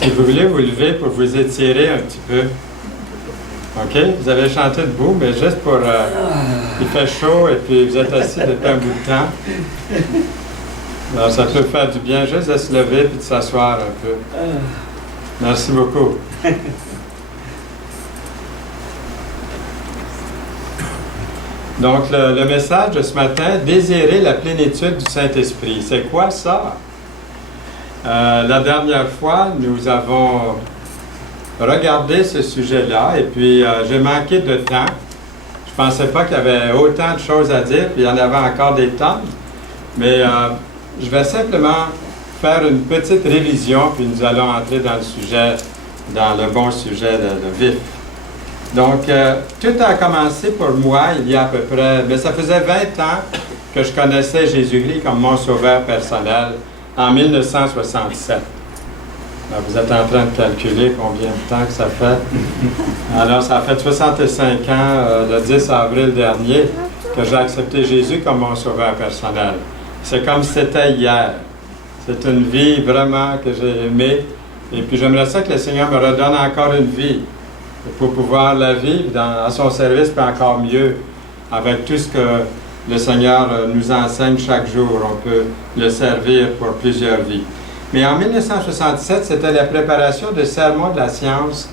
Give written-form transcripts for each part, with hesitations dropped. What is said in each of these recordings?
Si vous voulez vous lever pour vous étirer un petit peu. OK? Vous avez chanté debout, mais juste pour... il fait chaud et puis vous êtes assis depuis un bout de temps. Alors, ça peut faire du bien juste de se lever et de s'asseoir un peu. Merci beaucoup. Donc, le message de ce matin, désirer la plénitude du Saint-Esprit. C'est quoi ça? La dernière fois, nous avons regardé ce sujet-là et puis j'ai manqué de temps. Je ne pensais pas qu'il y avait autant de choses à dire, puis il y en avait encore des tonnes. Mais je vais simplement faire une petite révision, puis nous allons entrer dans le sujet, dans le bon sujet de vif. Donc, tout a commencé pour moi il y a à peu près, mais ça faisait 20 ans que je connaissais Jésus-Christ comme mon sauveur personnel, en 1967. Alors, vous êtes en train de calculer combien de temps que ça fait. Alors, ça fait 65 ans, le 10 avril dernier, que j'ai accepté Jésus comme mon sauveur personnel. C'est comme si c'était hier. C'est une vie vraiment que j'ai aimée. Et puis, j'aimerais ça que le Seigneur me redonne encore une vie pour pouvoir la vivre à son service, puis encore mieux, avec tout ce que le Seigneur nous enseigne chaque jour. On peut le servir pour plusieurs vies. Mais en 1967, c'était la préparation de Sermon de la science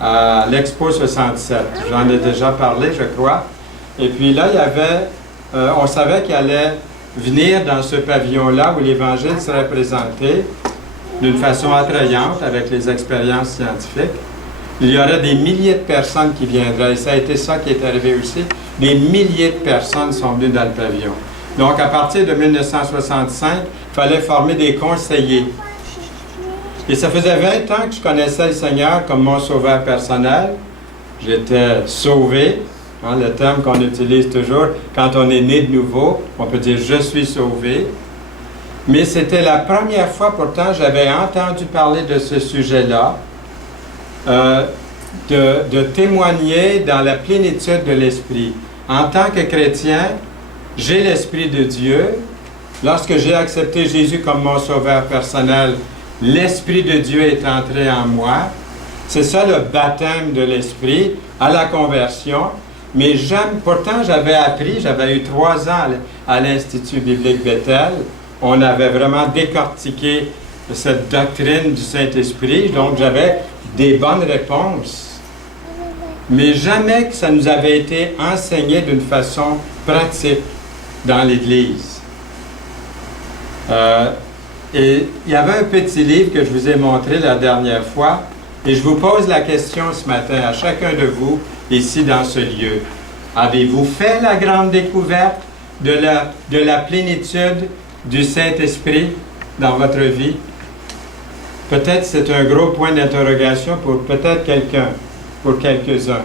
à l'Expo 67. J'en ai déjà parlé, je crois. Et puis là, il y avait, on savait qu'il allait venir dans ce pavillon-là où l'Évangile serait présenté d'une façon attrayante avec les expériences scientifiques. Il y aurait des milliers de personnes qui viendraient. Et ça a été ça qui est arrivé aussi. Des milliers de personnes sont venues dans le pavillon. Donc, à partir de 1965, il fallait former des conseillers. Et ça faisait 20 ans que je connaissais le Seigneur comme mon sauveur personnel. J'étais sauvé, hein, le terme qu'on utilise toujours. Quand on est né de nouveau, on peut dire « je suis sauvé ». Mais c'était la première fois, pourtant, j'avais entendu parler de ce sujet-là, de témoigner dans la plénitude de l'Esprit. En tant que chrétien, j'ai l'Esprit de Dieu. Lorsque j'ai accepté Jésus comme mon sauveur personnel, l'Esprit de Dieu est entré en moi. C'est ça le baptême de l'Esprit à la conversion. Mais pourtant, j'avais appris, j'avais eu 3 ans à l'Institut biblique Bethel. On avait vraiment décortiqué cette doctrine du Saint-Esprit. Donc, j'avais des bonnes réponses. Mais jamais que ça nous avait été enseigné d'une façon pratique dans l'Église. Et il y avait un petit livre que je vous ai montré la dernière fois, et je vous pose la question ce matin à chacun de vous, ici dans ce lieu. Avez-vous fait la grande découverte de la plénitude du Saint-Esprit dans votre vie? Peut-être c'est un gros point d'interrogation pour peut-être quelqu'un, pour quelques-uns.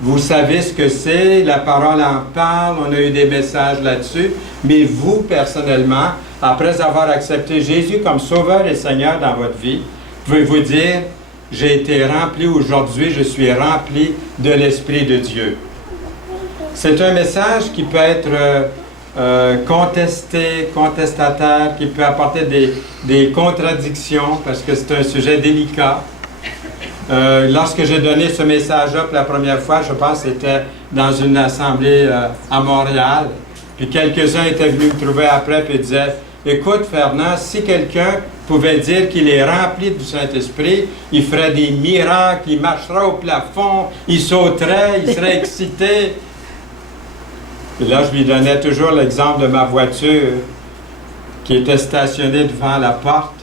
Vous savez ce que c'est, la parole en parle, on a eu des messages là-dessus, mais vous, personnellement, après avoir accepté Jésus comme Sauveur et Seigneur dans votre vie, pouvez-vous dire, j'ai été rempli aujourd'hui, je suis rempli de l'Esprit de Dieu. C'est un message qui peut être contesté, contestataire, qui peut apporter des contradictions, parce que c'est un sujet délicat. Lorsque j'ai donné ce message-là pour la première fois, je pense que c'était dans une assemblée à Montréal. Puis quelques-uns étaient venus me trouver après et disaient « Écoute, Fernand, si quelqu'un pouvait dire qu'il est rempli du Saint-Esprit, il ferait des miracles, il marcherait au plafond, il sauterait, il serait excité. » Et là, je lui donnais toujours l'exemple de ma voiture qui était stationnée devant la porte,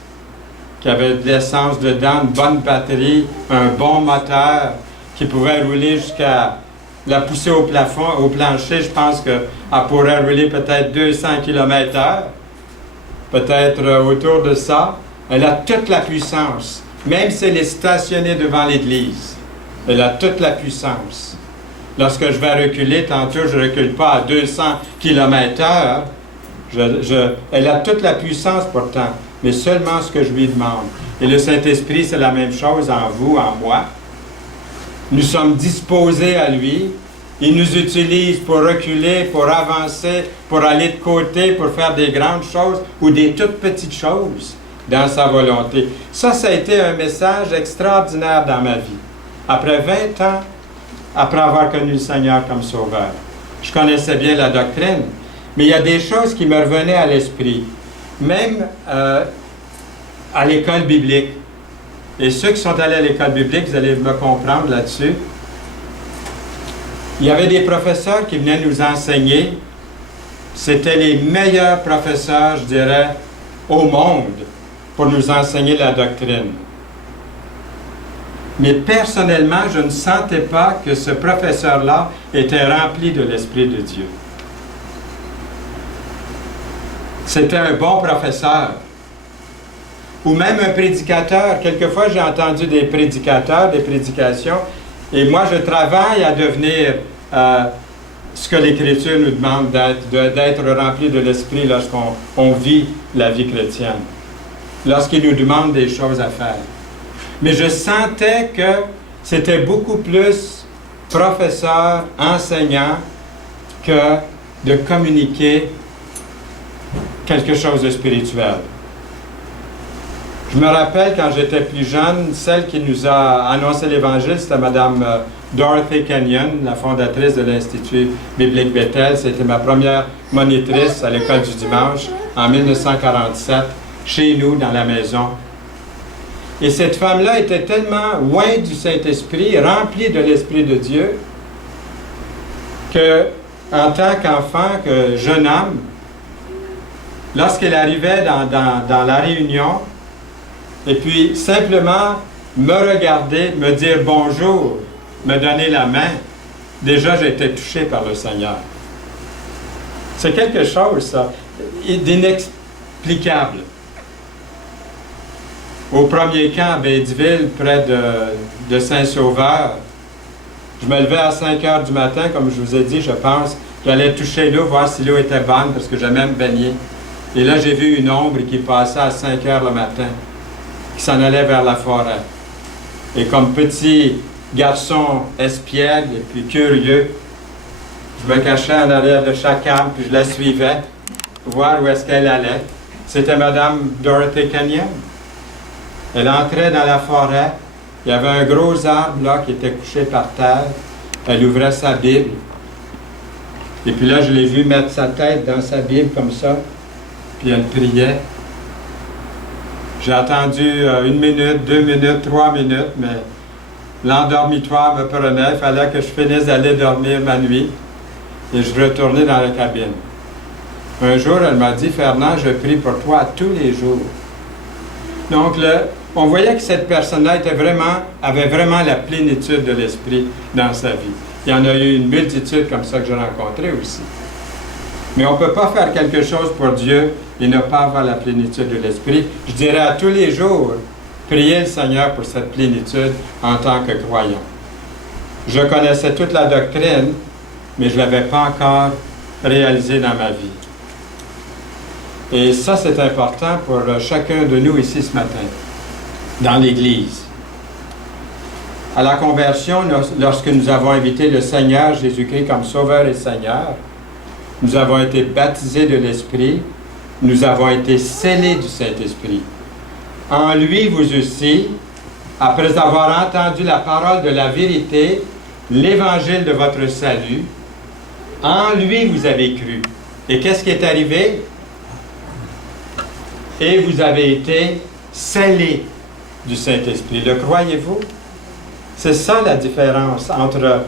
qui avait de l'essence dedans, une bonne batterie, un bon moteur, qui pouvait rouler jusqu'à la pousser au plafond, au plancher. Je pense qu'elle pourrait rouler peut-être 200 km/h, peut-être autour de ça. Elle a toute la puissance, même si elle est stationnée devant l'église. Elle a toute la puissance. Lorsque je vais reculer, tantôt je ne recule pas à 200 km/h. Elle a toute la puissance pourtant, mais seulement ce que je lui demande. Et le Saint-Esprit, c'est la même chose en vous, en moi. Nous sommes disposés à lui. Il nous utilise pour reculer, pour avancer, pour aller de côté, pour faire des grandes choses ou des toutes petites choses. dans sa volonté. Ça a été un message extraordinaire dans ma vie. Après 20 ans, après avoir connu le Seigneur comme Sauveur, je connaissais bien la doctrine, mais il y a des choses qui me revenaient à l'esprit, même à l'école biblique. Et ceux qui sont allés à l'école biblique, vous allez me comprendre là-dessus. Il y avait des professeurs qui venaient nous enseigner. C'était les meilleurs professeurs, je dirais, au monde pour nous enseigner la doctrine. Mais personnellement, je ne sentais pas que ce professeur-là était rempli de l'Esprit de Dieu. C'était un bon professeur. Ou même un prédicateur. Quelquefois, j'ai entendu des prédicateurs, des prédications, et moi, je travaille à devenir ce que l'Écriture nous demande d'être rempli de l'Esprit lorsqu'on vit la vie chrétienne, lorsqu'il nous demande des choses à faire. Mais je sentais que c'était beaucoup plus professeur, enseignant, que de communiquer quelque chose de spirituel. Je me rappelle quand j'étais plus jeune, celle qui nous a annoncé l'Évangile, c'était Mme Dorothy Kenyon, la fondatrice de l'Institut biblique Bethel. C'était ma première monitrice à l'école du dimanche en 1947, chez nous, dans la maison. Et cette femme-là était tellement loin du Saint-Esprit, remplie de l'Esprit de Dieu, que, en tant qu'enfant, que jeune homme, lorsqu'elle arrivait dans la réunion, et puis simplement me regarder, me dire bonjour, me donner la main, déjà j'étais touché par le Seigneur. C'est quelque chose, ça, d'inexplicable. Au premier camp à Baindsville, près de Saint-Sauveur, je me levais à 5 heures du matin, comme je vous ai dit, je pense, j'allais toucher l'eau, voir si l'eau était bonne, parce que j'aimais me baigner. Et là, j'ai vu une ombre qui passait à 5 heures le matin, qui s'en allait vers la forêt. Et comme petit garçon espiègle et puis curieux, je me cachais en arrière de chaque arbre, puis je la suivais, pour voir où est-ce qu'elle allait. C'était Mme Dorothy Kenyon. Elle entrait dans la forêt, il y avait un gros arbre là qui était couché par terre. Elle ouvrait sa Bible. Et puis là, je l'ai vu mettre sa tête dans sa Bible comme ça, puis elle priait. J'ai attendu 1 minute, 2 minutes, 3 minutes, mais l'endormitoire me prenait. Il fallait que je finisse d'aller dormir ma nuit. Et je retournais dans la cabine. Un jour, elle m'a dit, « Fernand, je prie pour toi tous les jours. » Donc, on voyait que cette personne-là avait vraiment la plénitude de l'Esprit dans sa vie. Il y en a eu une multitude comme ça que j'ai rencontré aussi. Mais on ne peut pas faire quelque chose pour Dieu et ne pas avoir la plénitude de l'Esprit. Je dirais à tous les jours, priez le Seigneur pour cette plénitude en tant que croyant. Je connaissais toute la doctrine, mais je ne l'avais pas encore réalisée dans ma vie. Et ça, c'est important pour chacun de nous ici ce matin, dans l'Église. À la conversion, lorsque nous avons invité le Seigneur Jésus-Christ comme Sauveur et Seigneur, nous avons été baptisés de l'Esprit, nous avons été scellés du Saint-Esprit. En lui, vous aussi, après avoir entendu la parole de la vérité, l'évangile de votre salut, en lui vous avez cru. Et qu'est-ce qui est arrivé? Et vous avez été scellés du Saint-Esprit. Le croyez-vous? C'est ça la différence entre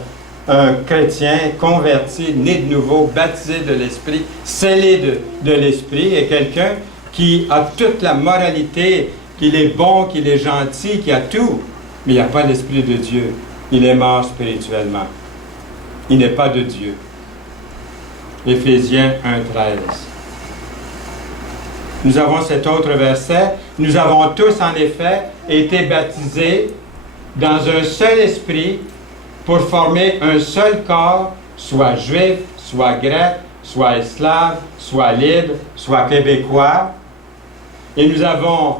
un chrétien converti, né de nouveau, baptisé de l'Esprit, scellé de l'Esprit, et quelqu'un qui a toute la moralité, qu'il est bon, qu'il est gentil, qu'il a tout, mais il n'y a pas l'Esprit de Dieu. Il est mort spirituellement. Il n'est pas de Dieu. Éphésiens 1:13. Nous avons cet autre verset. Nous avons tous, en effet, été baptisés dans un seul esprit pour former un seul corps, soit juif, soit grec, soit esclave, soit libre, soit québécois. Et nous avons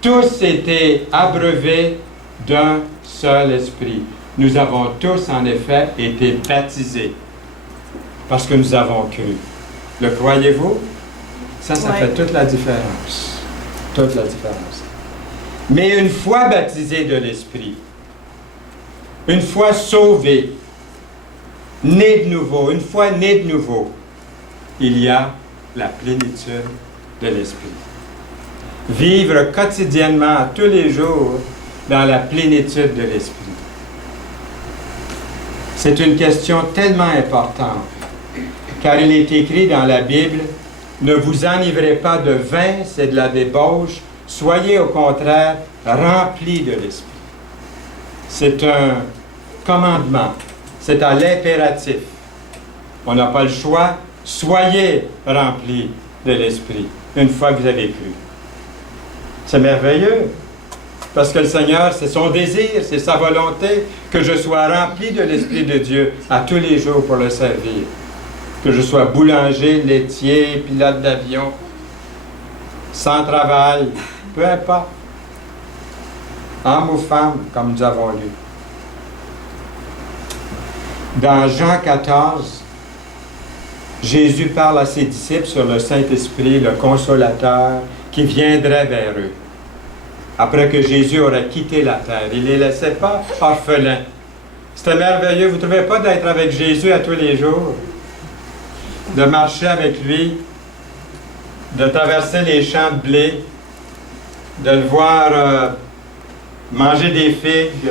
tous été abreuvés d'un seul esprit. Nous avons tous, en effet, été baptisés parce que nous avons cru. Le croyez-vous? Ça fait toute la différence. Toute la différence. Mais une fois baptisé de l'Esprit, une fois sauvé, né de nouveau, une fois né de nouveau, il y a la plénitude de l'Esprit. Vivre quotidiennement, tous les jours, dans la plénitude de l'Esprit. C'est une question tellement importante, car il est écrit dans la Bible, « Ne vous enivrez pas de vin, c'est de la débauche, soyez au contraire remplis de l'Esprit. » C'est un commandement, c'est à l'impératif. On n'a pas le choix, soyez remplis de l'Esprit, une fois que vous avez cru. C'est merveilleux, parce que le Seigneur, c'est son désir, c'est sa volonté, que je sois rempli de l'Esprit de Dieu à tous les jours pour le servir. Que je sois boulanger, laitier, pilote d'avion, sans travail, peu importe. Homme ou femme, comme nous avons lu. Dans Jean 14, Jésus parle à ses disciples sur le Saint-Esprit, le Consolateur, qui viendrait vers eux. Après que Jésus aurait quitté la terre, il ne les laissait pas orphelins. C'était merveilleux. Vous ne trouvez pas d'être avec Jésus à tous les jours? De marcher avec lui, de traverser les champs de blé, de le voir manger des figues,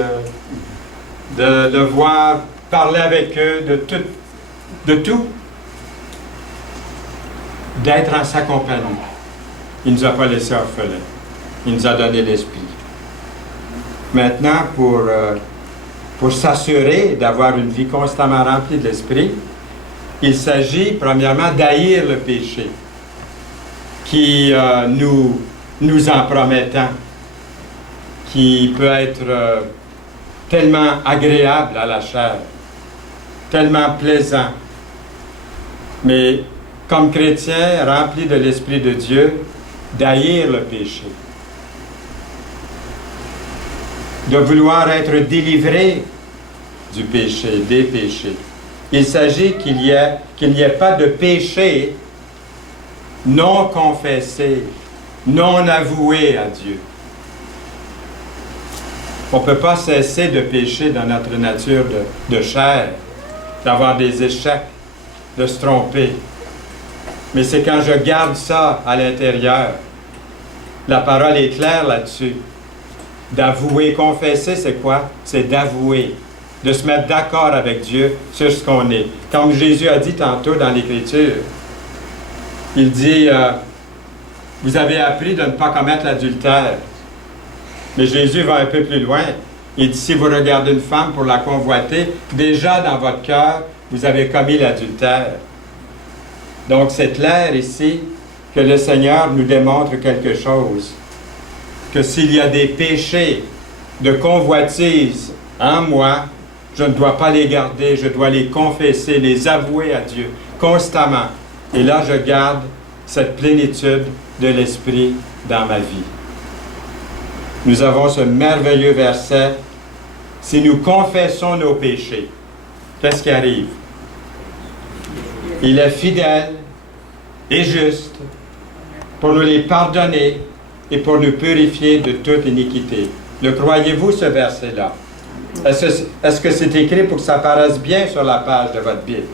de le voir parler avec eux, de tout. D'être en sa compagnie. Il ne nous a pas laissés orphelins. Il nous a donné l'Esprit. Maintenant, pour s'assurer d'avoir une vie constamment remplie de l'Esprit, il s'agit premièrement d'haïr le péché qui nous en promet tant, qui peut être tellement agréable à la chair, tellement plaisant. Mais comme chrétien rempli de l'Esprit de Dieu, d'haïr le péché, de vouloir être délivré du péché, des péchés. Il s'agit qu'il n'y ait pas de péché non confessé, non avoué à Dieu. On ne peut pas cesser de pécher dans notre nature de chair, d'avoir des échecs, de se tromper. Mais c'est quand je garde ça à l'intérieur, la parole est claire là-dessus. D'avouer, confesser, c'est quoi? C'est d'avouer, de se mettre d'accord avec Dieu sur ce qu'on est. Comme Jésus a dit tantôt dans l'Écriture, il dit, vous avez appris de ne pas commettre l'adultère. Mais Jésus va un peu plus loin. Il dit, si vous regardez une femme pour la convoiter, déjà dans votre cœur, vous avez commis l'adultère. Donc c'est clair ici que le Seigneur nous démontre quelque chose. Que s'il y a des péchés de convoitise en moi, je ne dois pas les garder, je dois les confesser, les avouer à Dieu constamment. Et là, je garde cette plénitude de l'Esprit dans ma vie. Nous avons ce merveilleux verset. Si nous confessons nos péchés, qu'est-ce qui arrive? Il est fidèle et juste pour nous les pardonner et pour nous purifier de toute iniquité. Le croyez-vous, ce verset-là? Est-ce que c'est écrit pour que ça paraisse bien sur la page de votre Bible?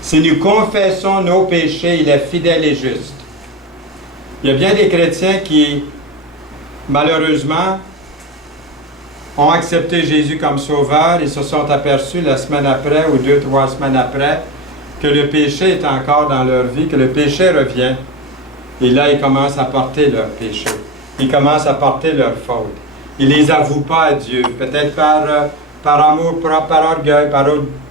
Si nous confessons nos péchés, il est fidèle et juste. Il y a bien des chrétiens qui, malheureusement, ont accepté Jésus comme sauveur et se sont aperçus la semaine après ou 2-3 semaines après que le péché est encore dans leur vie, que le péché revient. Et là, ils commencent à porter leur péché. Ils commencent à porter leur faute. Ils ne les avouent pas à Dieu, peut-être par amour propre, par orgueil,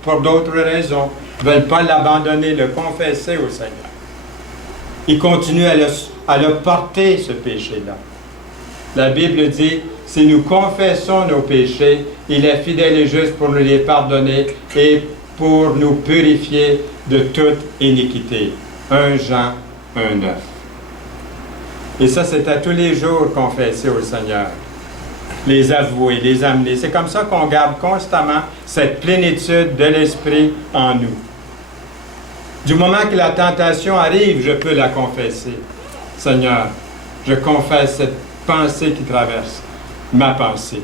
pour d'autres raisons. Ils ne veulent pas l'abandonner, le confesser au Seigneur. Ils continuent à le porter, ce péché-là. La Bible dit, si nous confessons nos péchés, il est fidèle et juste pour nous les pardonner et pour nous purifier de toute iniquité. 1 Jean 1,9. Et ça, c'est à tous les jours confesser au Seigneur. Les avouer, les amener. C'est comme ça qu'on garde constamment cette plénitude de l'Esprit en nous. Du moment que la tentation arrive, je peux la confesser. Seigneur, je confesse cette pensée qui traverse ma pensée.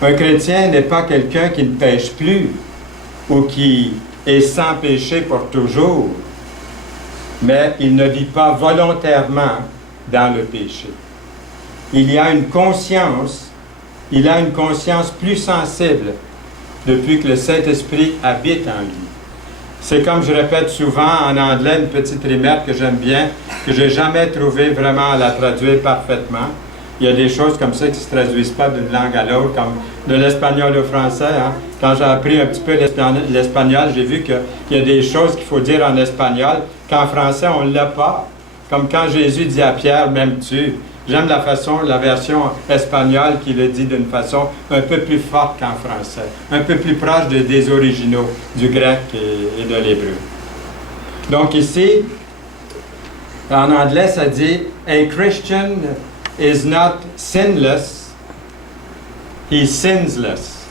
Un chrétien n'est pas quelqu'un qui ne pêche plus ou qui est sans péché pour toujours, mais il ne vit pas volontairement dans le péché. Il a une conscience plus sensible depuis que le Saint-Esprit habite en lui. C'est comme je répète souvent en anglais, une petite remarque que j'aime bien, que je n'ai jamais trouvé vraiment à la traduire parfaitement. Il y a des choses comme ça qui ne se traduisent pas d'une langue à l'autre, comme de l'espagnol au français. Hein. Quand j'ai appris un petit peu l'espagnol, j'ai vu qu'il y a des choses qu'il faut dire en espagnol qu'en français, on ne l'a pas. Comme quand Jésus dit à Pierre, « M'aimes-tu » J'aime la version espagnole qui le dit d'une façon un peu plus forte qu'en français, un peu plus proche des originaux, du grec et de l'hébreu. Donc ici, en anglais, ça dit « A Christian is not sinless, he's sinless ».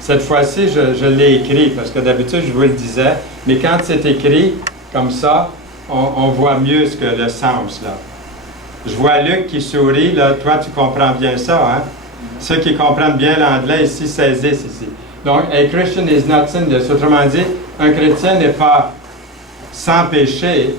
Cette fois-ci, je l'ai écrit, parce que d'habitude, je vous le disais, mais quand c'est écrit comme ça, on voit mieux ce que le sens, là. Je vois Luc qui sourit, là. Toi, tu comprends bien ça, hein? Ceux qui comprennent bien l'anglais ici saisissent ici. Donc, a Christian is not sinless. Autrement dit, un chrétien n'est pas sans péché,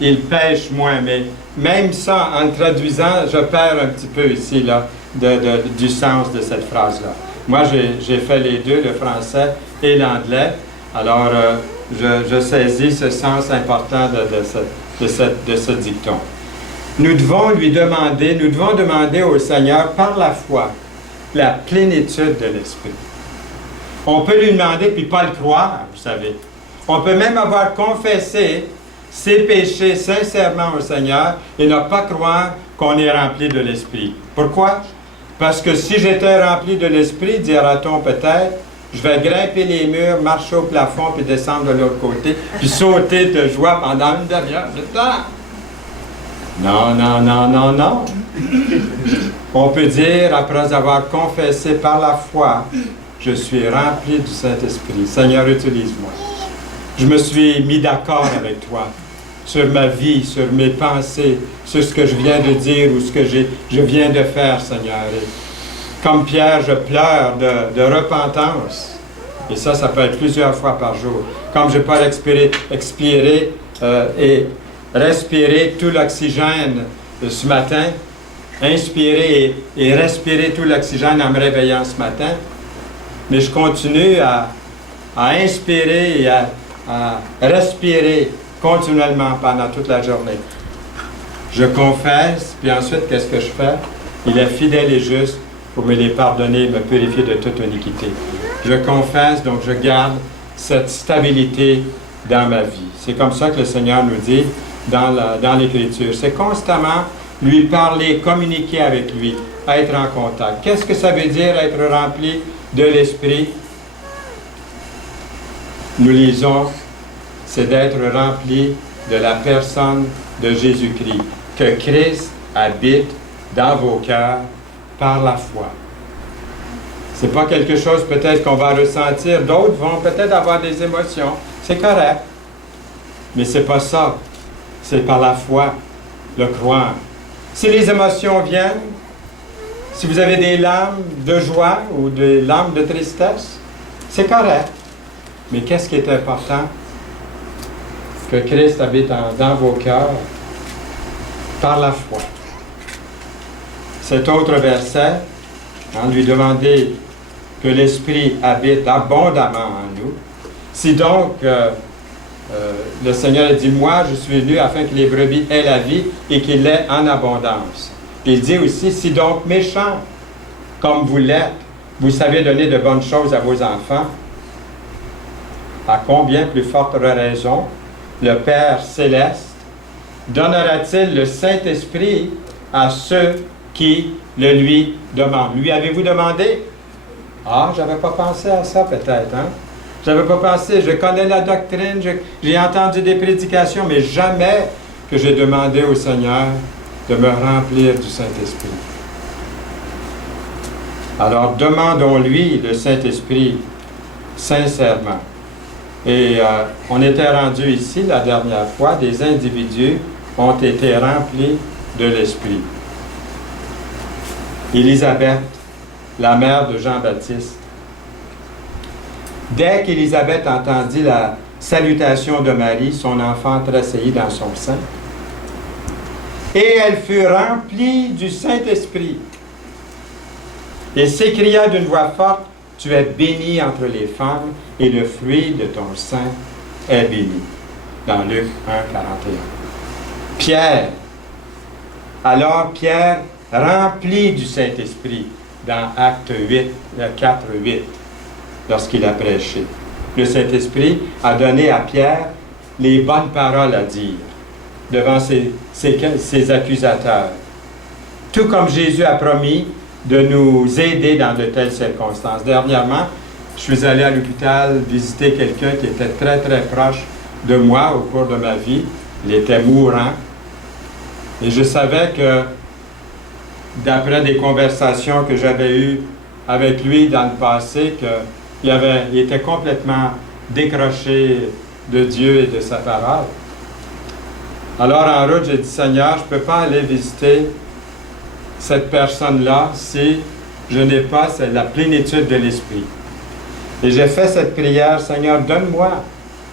il pêche moins. Mais même ça, en traduisant, je perds un petit peu ici, là, du sens de cette phrase-là. Moi, j'ai fait les deux, le français et l'anglais. Alors, je saisis ce sens important de ce dicton. Nous devons demander au Seigneur par la foi la plénitude de l'Esprit. On peut lui demander puis pas le croire, vous savez. On peut même avoir confessé ses péchés sincèrement au Seigneur et ne pas croire qu'on est rempli de l'Esprit. Pourquoi? Parce que si j'étais rempli de l'Esprit, dira-t-on peut-être, je vais grimper les murs, marcher au plafond puis descendre de l'autre côté, puis sauter de joie pendant une demi-heure de temps. Non, non, non, non, non. On peut dire, après avoir confessé par la foi, je suis rempli du Saint-Esprit. Seigneur, utilise-moi. Je me suis mis d'accord avec toi sur ma vie, sur mes pensées, sur ce que je viens de dire ou ce que je viens de faire, Seigneur. Et comme Pierre, je pleure de repentance. Et ça peut être plusieurs fois par jour. Comme je peux expirer et respirer tout l'oxygène ce matin, inspirer et respirer tout l'oxygène en me réveillant ce matin, mais je continue à inspirer et à respirer continuellement pendant toute la journée. Je confesse, puis ensuite, qu'est-ce que je fais? Il est fidèle et juste pour me les pardonner et me purifier de toute iniquité. Je confesse, donc je garde cette stabilité dans ma vie. C'est comme ça que le Seigneur nous dit dans l'Écriture. C'est constamment lui parler, communiquer avec lui, être en contact. Qu'est-ce que ça veut dire être rempli de l'Esprit? Nous lisons, c'est d'être rempli de la personne de Jésus-Christ, que Christ habite dans vos cœurs par la foi. C'est pas quelque chose peut-être qu'on va ressentir, d'autres vont peut-être avoir des émotions, c'est correct, mais c'est pas ça. C'est par la foi, le croire. Si les émotions viennent, si vous avez des larmes de joie ou des larmes de tristesse, c'est correct. Mais qu'est-ce qui est important? Que Christ habite dans vos cœurs par la foi. Cet autre verset, on lui demandait que l'Esprit habite abondamment en nous. Si donc le Seigneur a dit, moi je suis venu afin que les brebis aient la vie et qu'il l'ait en abondance. Il dit aussi, si donc méchants comme vous l'êtes, vous savez donner de bonnes choses à vos enfants, à combien plus forte raison le Père céleste donnera-t-il le Saint-Esprit à ceux qui le lui demandent? Lui avez-vous demandé? Ah, j'avais pas pensé à ça peut-être, hein? J'avais pas pensé, je connais la doctrine, j'ai entendu des prédications, mais jamais que j'ai demandé au Seigneur de me remplir du Saint-Esprit. Alors, demandons-lui le Saint-Esprit sincèrement. Et on était rendu ici la dernière fois, des individus ont été remplis de l'Esprit. Élisabeth, la mère de Jean-Baptiste. Dès qu'Élisabeth entendit la salutation de Marie, son enfant tressaillit dans son sein. Et elle fut remplie du Saint-Esprit. Et s'écria d'une voix forte, « Tu es bénie entre les femmes, et le fruit de ton sein est béni. » Dans Luc 1, 41. Pierre. Alors Pierre, rempli du Saint-Esprit, dans Acte 4, 8, lorsqu'il a prêché. Le Saint-Esprit a donné à Pierre les bonnes paroles à dire devant ses accusateurs. Tout comme Jésus a promis de nous aider dans de telles circonstances. Dernièrement, je suis allé à l'hôpital visiter quelqu'un qui était très, très proche de moi au cours de ma vie. Il était mourant. Et je savais que, d'après des conversations que j'avais eues avec lui dans le passé, qu'il était complètement décroché de Dieu et de sa parole. Alors en route, j'ai dit, Seigneur, je ne peux pas aller visiter cette personne-là si je n'ai pas la plénitude de l'Esprit. Et j'ai fait cette prière, Seigneur, donne-moi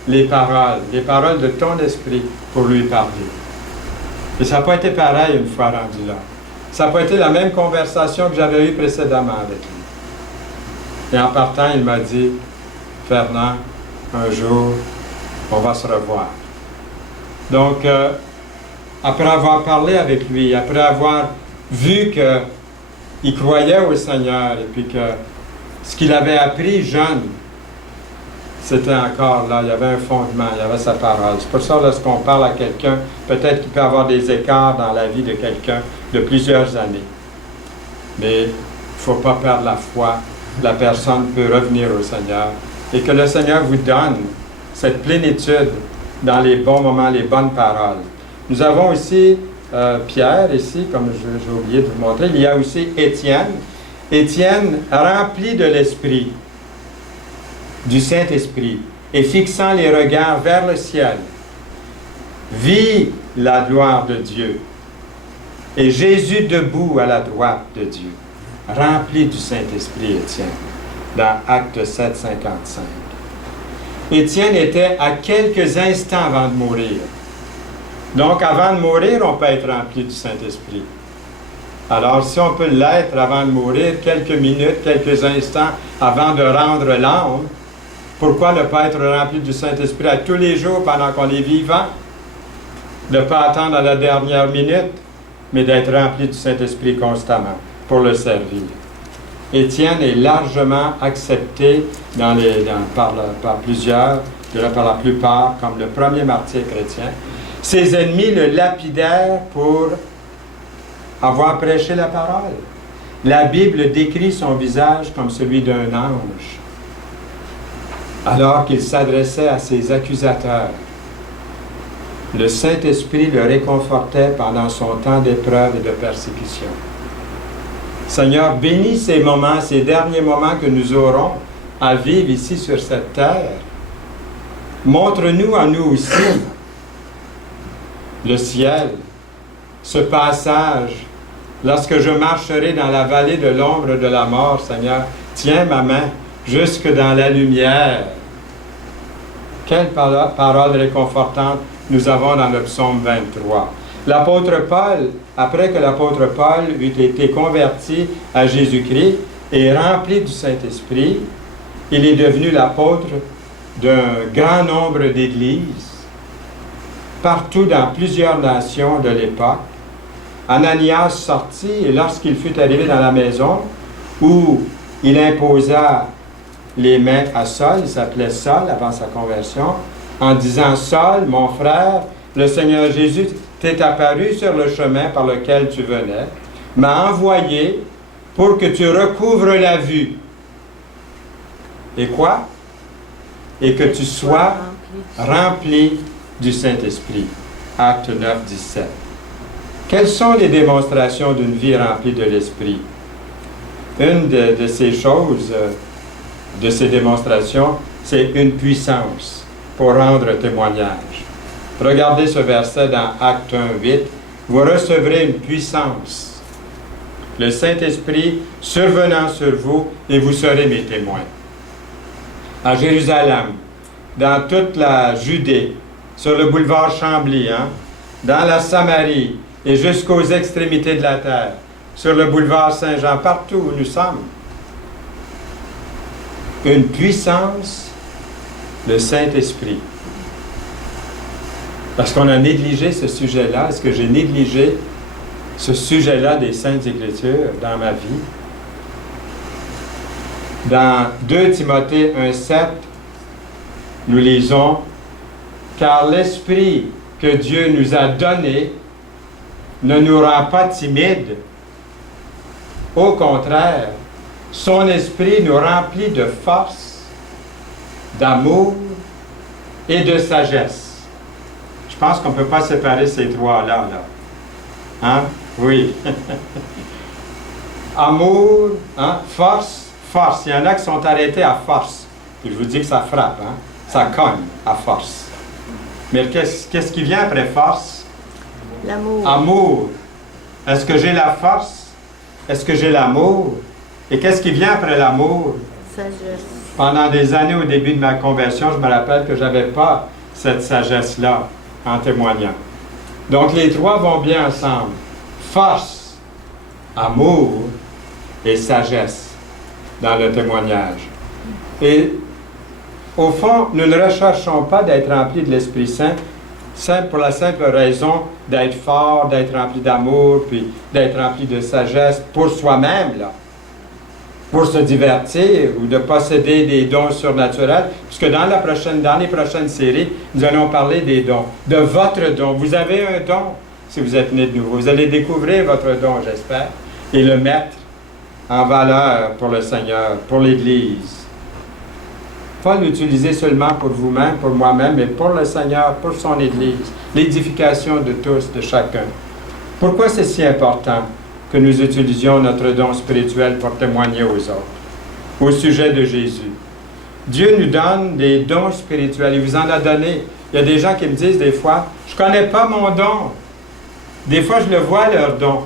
les paroles de ton Esprit pour lui parler. Et ça n'a pas été pareil une fois rendu là. Ça n'a pas été la même conversation que j'avais eue précédemment avec lui. Et en partant, il m'a dit, Fernand, un jour, on va se revoir. Donc, après avoir parlé avec lui, après avoir vu qu'il croyait au Seigneur et puis que ce qu'il avait appris jeune, c'était encore là, il y avait un fondement, il y avait sa parole. C'est pour ça, lorsqu'on parle à quelqu'un, peut-être qu'il peut y avoir des écarts dans la vie de quelqu'un de plusieurs années. Mais il ne faut pas perdre la foi. La personne peut revenir au Seigneur. Et que le Seigneur vous donne cette plénitude dans les bons moments, les bonnes paroles. Nous avons aussi Pierre ici, comme j'ai oublié de vous montrer. Il y a aussi Étienne. Étienne, rempli de l'Esprit, du Saint-Esprit, et fixant les regards vers le ciel, vit la gloire de Dieu. Et Jésus debout à la droite de Dieu, rempli du Saint-Esprit, Étienne, dans Acte 7, 55. Étienne était à quelques instants avant de mourir. Donc, avant de mourir, on peut être rempli du Saint-Esprit. Alors, si on peut l'être avant de mourir, quelques minutes, quelques instants avant de rendre l'âme, pourquoi ne pas être rempli du Saint-Esprit à tous les jours pendant qu'on est vivant? Ne pas attendre à la dernière minute, mais d'être rempli du Saint-Esprit constamment pour le servir. Étienne est largement accepté par plusieurs, par la plupart, comme le premier martyr chrétien. Ses ennemis le lapidèrent pour avoir prêché la parole. La Bible décrit son visage comme celui d'un ange, alors qu'il s'adressait à ses accusateurs. Le Saint-Esprit le réconfortait pendant son temps d'épreuve et de persécution. Seigneur, bénis ces moments, ces derniers moments que nous aurons à vivre ici sur cette terre. Montre-nous à nous aussi le ciel, ce passage. Lorsque je marcherai dans la vallée de l'ombre de la mort, Seigneur, tiens ma main jusque dans la lumière. Quelle parole réconfortante nous avons dans le psaume 23. L'apôtre Paul, après que l'apôtre Paul eut été converti à Jésus-Christ et rempli du Saint-Esprit, il est devenu l'apôtre d'un grand nombre d'églises, partout dans plusieurs nations de l'époque. Ananias sortit, et lorsqu'il fut arrivé dans la maison où il imposa les mains à Saul, il s'appelait Saul avant sa conversion, en disant « Saul, mon frère, le Seigneur Jésus t'est apparu sur le chemin par lequel tu venais, m'a envoyé pour que tu recouvres la vue. Et quoi? Et que tu sois rempli du Saint-Esprit. » Acte 9, 17. Quelles sont les démonstrations d'une vie remplie de l'Esprit? Une de ces choses, de ces démonstrations, c'est une puissance pour rendre témoignage. Regardez ce verset dans Acte 1, 8. « vous recevrez une puissance, le Saint-Esprit survenant sur vous, et vous serez mes témoins. À Jérusalem, dans toute la Judée, sur le boulevard Chambly, dans la Samarie et jusqu'aux extrémités de la terre, sur le boulevard Saint-Jean, partout où nous sommes. Une puissance, le Saint-Esprit. Parce qu'on a négligé ce sujet-là. Est-ce que j'ai négligé ce sujet-là des Saintes Écritures dans ma vie? Dans 2 Timothée 1,7, nous lisons « Car l'Esprit que Dieu nous a donné ne nous rend pas timides. Au contraire, son Esprit nous remplit de force, d'amour et de sagesse. » Je pense qu'on ne peut pas séparer ces trois-là. Hein? Oui. Amour, force, force. Il y en a qui sont arrêtés à force. Et je vous dis que ça frappe, ça cogne à force. Mais qu'est-ce qui vient après force? L'amour. Amour. Est-ce que j'ai la force? Est-ce que j'ai l'amour? Et qu'est-ce qui vient après l'amour? Sagesse. Pendant des années, au début de ma conversion, je me rappelle que je n'avais pas cette sagesse-là en témoignant. Donc, les trois vont bien ensemble. Force, amour et sagesse dans le témoignage. Et au fond, nous ne recherchons pas d'être remplis de l'Esprit Saint pour la simple raison d'être fort, d'être rempli d'amour, puis d'être rempli de sagesse pour soi-même, là, pour se divertir ou de posséder des dons surnaturels, puisque dans les prochaines séries, nous allons parler des dons, de votre don. Vous avez un don si vous êtes né de nouveau. Vous allez découvrir votre don, j'espère, et le mettre en valeur pour le Seigneur, pour l'Église. Pas l'utiliser seulement pour vous-même, pour moi-même, mais pour le Seigneur, pour son Église, l'édification de tous, de chacun. Pourquoi c'est si important que nous utilisions notre don spirituel pour témoigner aux autres, au sujet de Jésus? Dieu nous donne des dons spirituels, il vous en a donné. Il y a des gens qui me disent des fois, je ne connais pas mon don. Des fois, je le vois, leur don.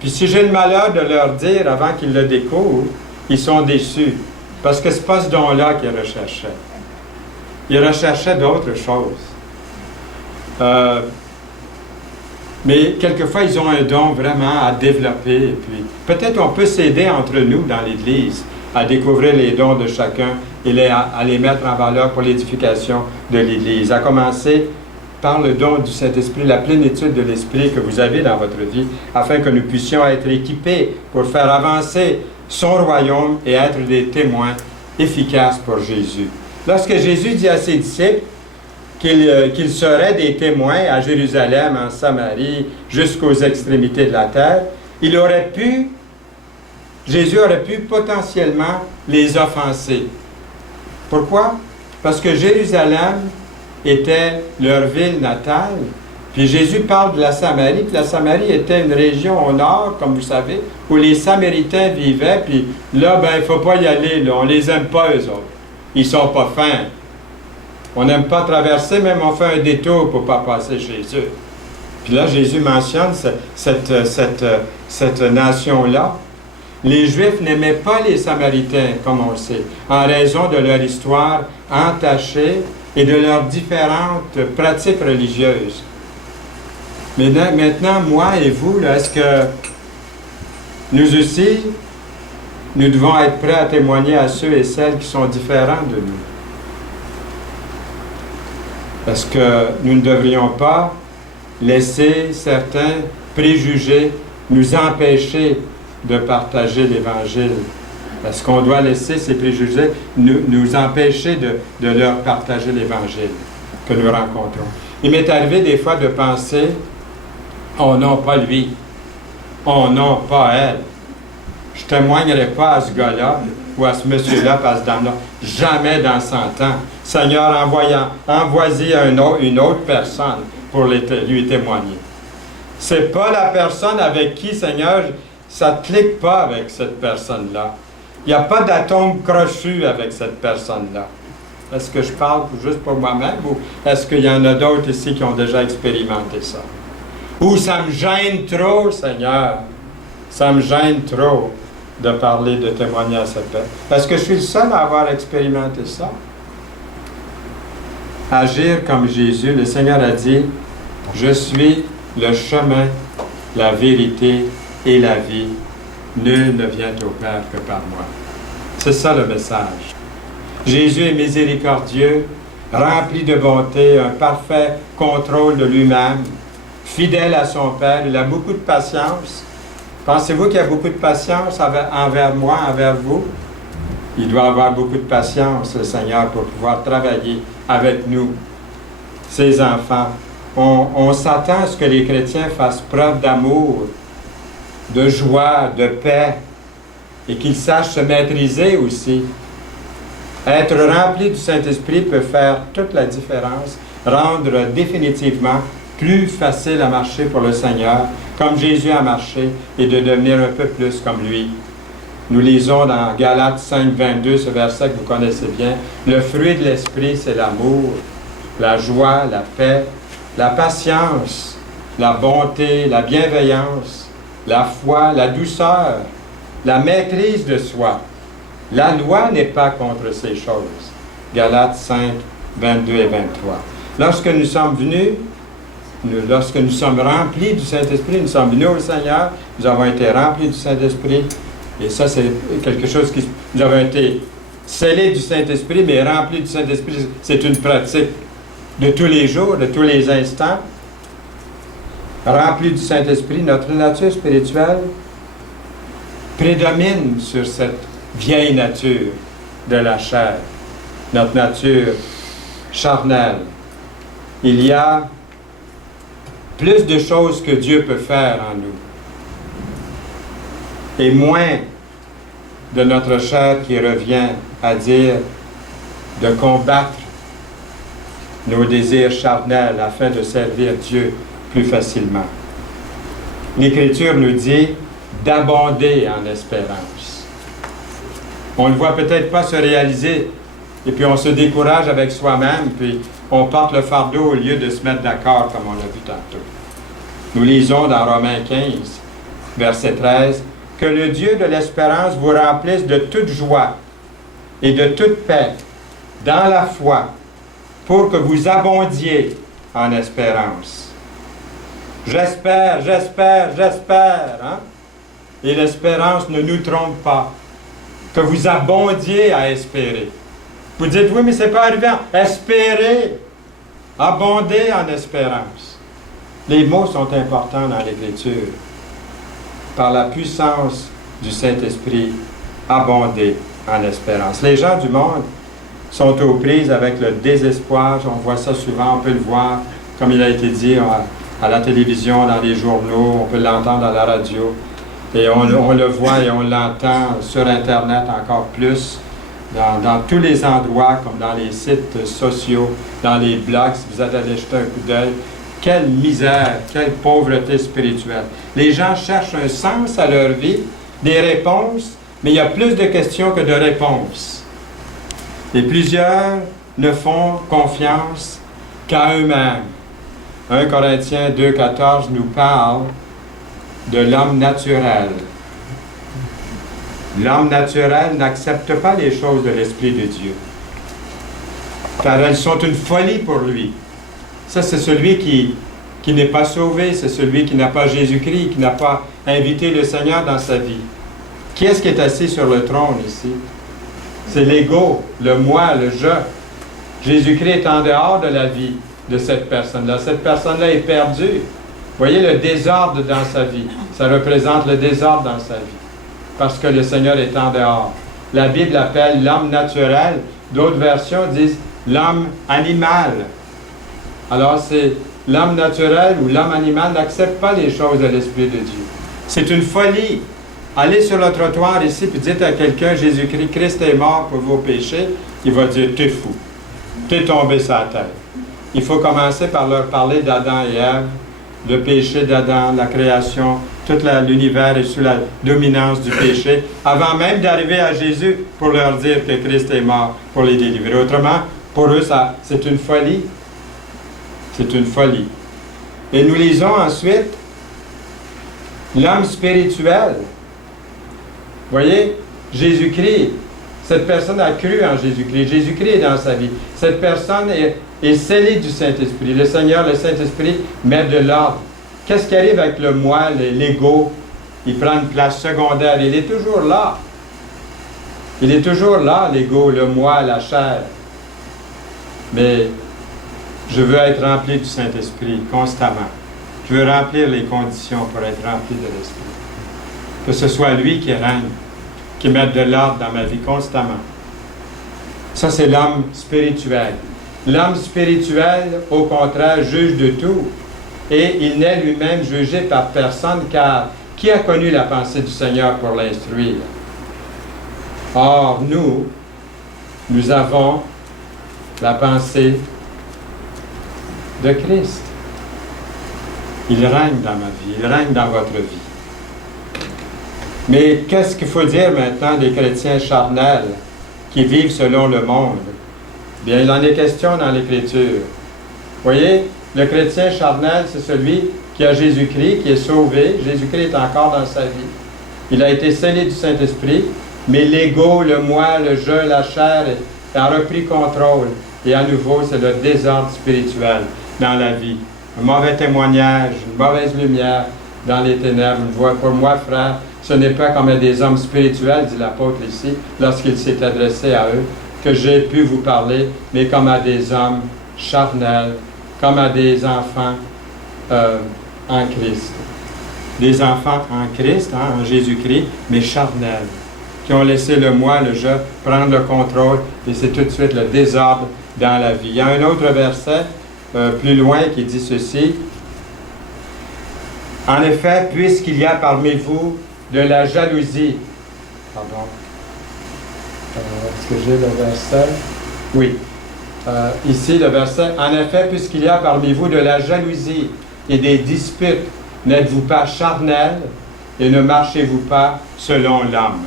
Puis si j'ai le malheur de leur dire avant qu'ils le découvrent, ils sont déçus. Parce que ce n'est pas ce don-là qu'ils recherchaient. Ils recherchaient d'autres choses. Mais quelquefois, ils ont un don vraiment à développer. Et puis, peut-être on peut s'aider entre nous dans l'Église à découvrir les dons de chacun et à les mettre en valeur pour l'édification de l'Église. À commencer par le don du Saint-Esprit, la plénitude de l'Esprit que vous avez dans votre vie, afin que nous puissions être équipés pour faire avancer son royaume et être des témoins efficaces pour Jésus. Lorsque Jésus dit à ses disciples qu'ils seraient des témoins à Jérusalem, en Samarie, jusqu'aux extrémités de la terre, Jésus aurait pu potentiellement les offenser. Pourquoi? Parce que Jérusalem était leur ville natale. Puis Jésus parle de la Samarie, puis la Samarie était une région au nord, comme vous savez, où les Samaritains vivaient, puis là, il ne faut pas y aller, là, on ne les aime pas, eux autres. Ils ne sont pas fins. On n'aime pas traverser, même on fait un détour pour ne pas passer chez eux. Puis là, Jésus mentionne cette nation-là. Les Juifs n'aimaient pas les Samaritains, comme on le sait, en raison de leur histoire entachée et de leurs différentes pratiques religieuses. Mais maintenant, moi et vous, est-ce que nous aussi, nous devons être prêts à témoigner à ceux et celles qui sont différents de nous? Parce que nous ne devrions pas laisser certains préjugés nous empêcher de partager l'Évangile. Est-ce qu'on doit laisser ces préjugés nous empêcher de leur partager l'Évangile que nous rencontrons? Il m'est arrivé des fois de penser, oh non, pas lui, oh non, pas elle. Je ne témoignerai pas à ce gars-là ou à ce monsieur-là, pas à ce dame-là. Jamais dans 100 ans. Seigneur, envoie-y une autre personne pour lui témoigner. Ce n'est pas la personne avec qui, Seigneur, ça ne clique pas avec cette personne-là. Il n'y a pas d'atome crochu avec cette personne-là. Est-ce que je parle juste pour moi-même ou est-ce qu'il y en a d'autres ici qui ont déjà expérimenté ça? Ou ça me gêne trop, Seigneur. Ça me gêne trop de parler, de témoigner à cette paix. Est-ce que je suis le seul à avoir expérimenté ça? Agir comme Jésus, le Seigneur a dit, « Je suis le chemin, la vérité et la vie. Nul ne vient au Père que par moi. » C'est ça le message. Jésus est miséricordieux, rempli de bonté, un parfait contrôle de lui-même, fidèle à son Père, il a beaucoup de patience. Pensez-vous qu'il y a beaucoup de patience envers moi, envers vous? Il doit avoir beaucoup de patience, le Seigneur, pour pouvoir travailler avec nous, ses enfants. On s'attend à ce que les chrétiens fassent preuve d'amour, de joie, de paix, et qu'ils sachent se maîtriser aussi. Être rempli du Saint-Esprit peut faire toute la différence, rendre définitivement plus facile à marcher pour le Seigneur, comme Jésus a marché, et de devenir un peu plus comme lui. Nous lisons dans Galates 5, 22, ce verset que vous connaissez bien, « Le fruit de l'Esprit, c'est l'amour, la joie, la paix, la patience, la bonté, la bienveillance, la foi, la douceur, la maîtrise de soi. La loi n'est pas contre ces choses. » Galates 5, 22 et 23. Lorsque nous sommes venus, lorsque nous sommes remplis du Saint-Esprit, nous sommes venus au Seigneur, nous avons été remplis du Saint-Esprit, et ça c'est quelque chose qui... Nous avons été scellés du Saint-Esprit, mais remplis du Saint-Esprit, c'est une pratique de tous les jours, de tous les instants. Remplis du Saint-Esprit, notre nature spirituelle prédomine sur cette vieille nature de la chair, notre nature charnelle. Il y a plus de choses que Dieu peut faire en nous, et moins de notre chair qui revient à dire de combattre nos désirs charnels afin de servir Dieu plus facilement. L'Écriture nous dit d'abonder en espérance. On ne le voit peut-être pas se réaliser, et puis on se décourage avec soi-même, puis on porte le fardeau au lieu de se mettre d'accord, comme on l'a vu tantôt. Nous lisons dans Romains 15, verset 13, « Que le Dieu de l'espérance vous remplisse de toute joie et de toute paix dans la foi, pour que vous abondiez en espérance. » J'espère, j'espère, j'espère, hein? Et l'espérance ne nous trompe pas. Que vous abondiez à espérer. Vous dites, oui, mais ce n'est pas arrivé. Espérez, abonder en espérance. Les mots sont importants dans l'Écriture. Par la puissance du Saint-Esprit, abonder en espérance. Les gens du monde sont aux prises avec le désespoir. On voit ça souvent, on peut le voir, comme il a été dit à la télévision, dans les journaux, on peut l'entendre à la radio. Et on le voit et on l'entend sur Internet encore plus, dans tous les endroits, comme dans les sites sociaux, dans les blogs, si vous êtes allé jeter un coup d'œil. Quelle misère, quelle pauvreté spirituelle. Les gens cherchent un sens à leur vie, des réponses, mais il y a plus de questions que de réponses. Et plusieurs ne font confiance qu'à eux-mêmes. 1 Corinthiens 2,14 nous parle de l'homme naturel. L'homme naturel n'accepte pas les choses de l'Esprit de Dieu, car elles sont une folie pour lui. Ça, c'est celui qui n'est pas sauvé, c'est celui qui n'a pas Jésus-Christ, qui n'a pas invité le Seigneur dans sa vie. Qui est-ce qui est assis sur le trône ici? C'est l'ego, le moi, le je. Jésus-Christ est en dehors de la vie de cette personne-là. Cette personne-là est perdue. Vous voyez le désordre dans sa vie. Ça représente le désordre dans sa vie. Parce que le Seigneur est en dehors. La Bible appelle l'homme naturel. D'autres versions disent l'homme animal. Alors c'est l'homme naturel ou l'homme animal n'accepte pas les choses de l'Esprit de Dieu. C'est une folie. Allez sur le trottoir ici et dites à quelqu'un, Jésus-Christ, Christ est mort pour vos péchés, il va dire, t'es fou. T'es tombé sur la tête. Il faut commencer par leur parler d'Adam et Ève, le péché d'Adam, la création, tout l'univers est sous la dominance du péché, avant même d'arriver à Jésus pour leur dire que Christ est mort pour les délivrer. Autrement, pour eux, c'est une folie. C'est une folie. Et nous lisons ensuite l'homme spirituel. Voyez, Jésus-Christ, cette personne a cru en Jésus-Christ. Jésus-Christ est dans sa vie. Cette personne est scellée du Saint-Esprit. Le Seigneur, le Saint-Esprit, met de l'ordre. Qu'est-ce qui arrive avec le moi, l'ego? Il prend une place secondaire. Il est toujours là. Il est toujours là, l'ego, le moi, la chair. Mais je veux être rempli du Saint-Esprit constamment. Je veux remplir les conditions pour être rempli de l'Esprit. Que ce soit lui qui règne, qui mette de l'ordre dans ma vie constamment. Ça, c'est l'homme spirituel. L'homme spirituel, au contraire, juge de tout. Et il n'est lui-même jugé par personne, car qui a connu la pensée du Seigneur pour l'instruire? Or, nous avons la pensée de Christ. Il règne dans ma vie, il règne dans votre vie. Mais qu'est-ce qu'il faut dire maintenant des chrétiens charnels qui vivent selon le monde? Bien, il en est question dans l'Écriture. Voyez, le chrétien charnel, c'est celui qui a Jésus-Christ, qui est sauvé. Jésus-Christ est encore dans sa vie. Il a été scellé du Saint-Esprit, mais l'ego, le moi, le je, la chair a repris contrôle. Et à nouveau, c'est le désordre spirituel dans la vie. Un mauvais témoignage, une mauvaise lumière dans les ténèbres. Une voix. Pour moi, frère, ce n'est pas comme à des hommes spirituels, dit l'apôtre ici, lorsqu'il s'est adressé à eux, que j'ai pu vous parler, mais comme à des hommes charnels, comme à des enfants en Christ. Des enfants en Christ, en Jésus-Christ, mais charnels, qui ont laissé le moi, le je, prendre le contrôle, et c'est tout de suite le désordre dans la vie. Il y a un autre verset plus loin qui dit ceci. En effet, puisqu'il y a parmi vous de la jalousie. Pardon. Est-ce que j'ai le verset? Oui. Ici, le verset. En effet, puisqu'il y a parmi vous de la jalousie et des disputes, n'êtes-vous pas charnels et ne marchez-vous pas selon l'homme?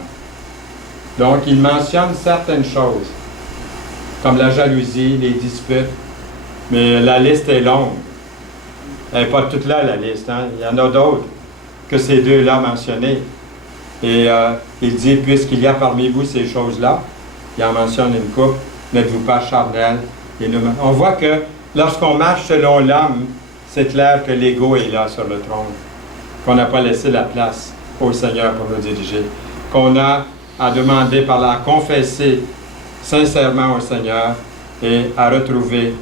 Donc, il mentionne certaines choses, comme la jalousie, les disputes, mais la liste est longue. Elle n'est pas toute là, la liste. Hein? Il y en a d'autres que ces deux-là mentionnés. Et il dit, puisqu'il y a parmi vous ces choses-là, il en mentionne une couple, n'êtes-vous pas charnels? On voit que lorsqu'on marche selon l'homme, c'est clair que l'ego est là sur le trône, qu'on n'a pas laissé la place au Seigneur pour nous diriger, qu'on a à demander par là, à confesser sincèrement au Seigneur et à retrouver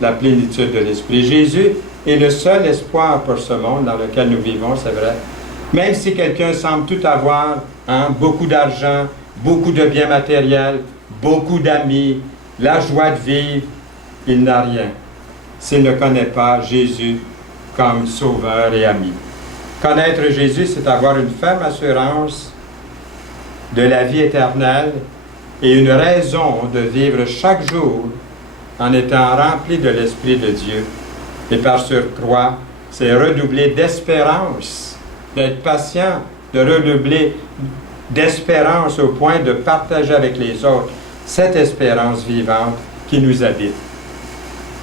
la plénitude de l'Esprit. Jésus est le seul espoir pour ce monde dans lequel nous vivons, c'est vrai. Même si quelqu'un semble tout avoir, beaucoup d'argent, beaucoup de biens matériels, beaucoup d'amis, la joie de vivre, il n'a rien s'il ne connaît pas Jésus comme sauveur et ami. Connaître Jésus, c'est avoir une ferme assurance de la vie éternelle et une raison de vivre chaque jour en étant rempli de l'Esprit de Dieu. Et par surcroît, c'est redoubler d'espérance, d'être patient, de redoubler d'espérance au point de partager avec les autres cette espérance vivante qui nous habite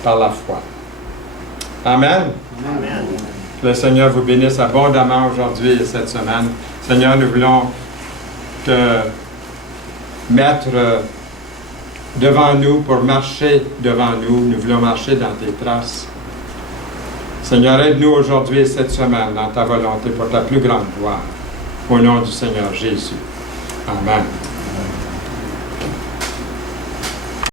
par la foi. Amen. Amen. Que le Seigneur vous bénisse abondamment aujourd'hui et cette semaine. Seigneur, nous voulons te mettre devant nous pour marcher devant nous. Nous voulons marcher dans tes traces. Seigneur, aide-nous aujourd'hui et cette semaine dans ta volonté pour ta plus grande gloire. Au nom du Seigneur Jésus. Amen.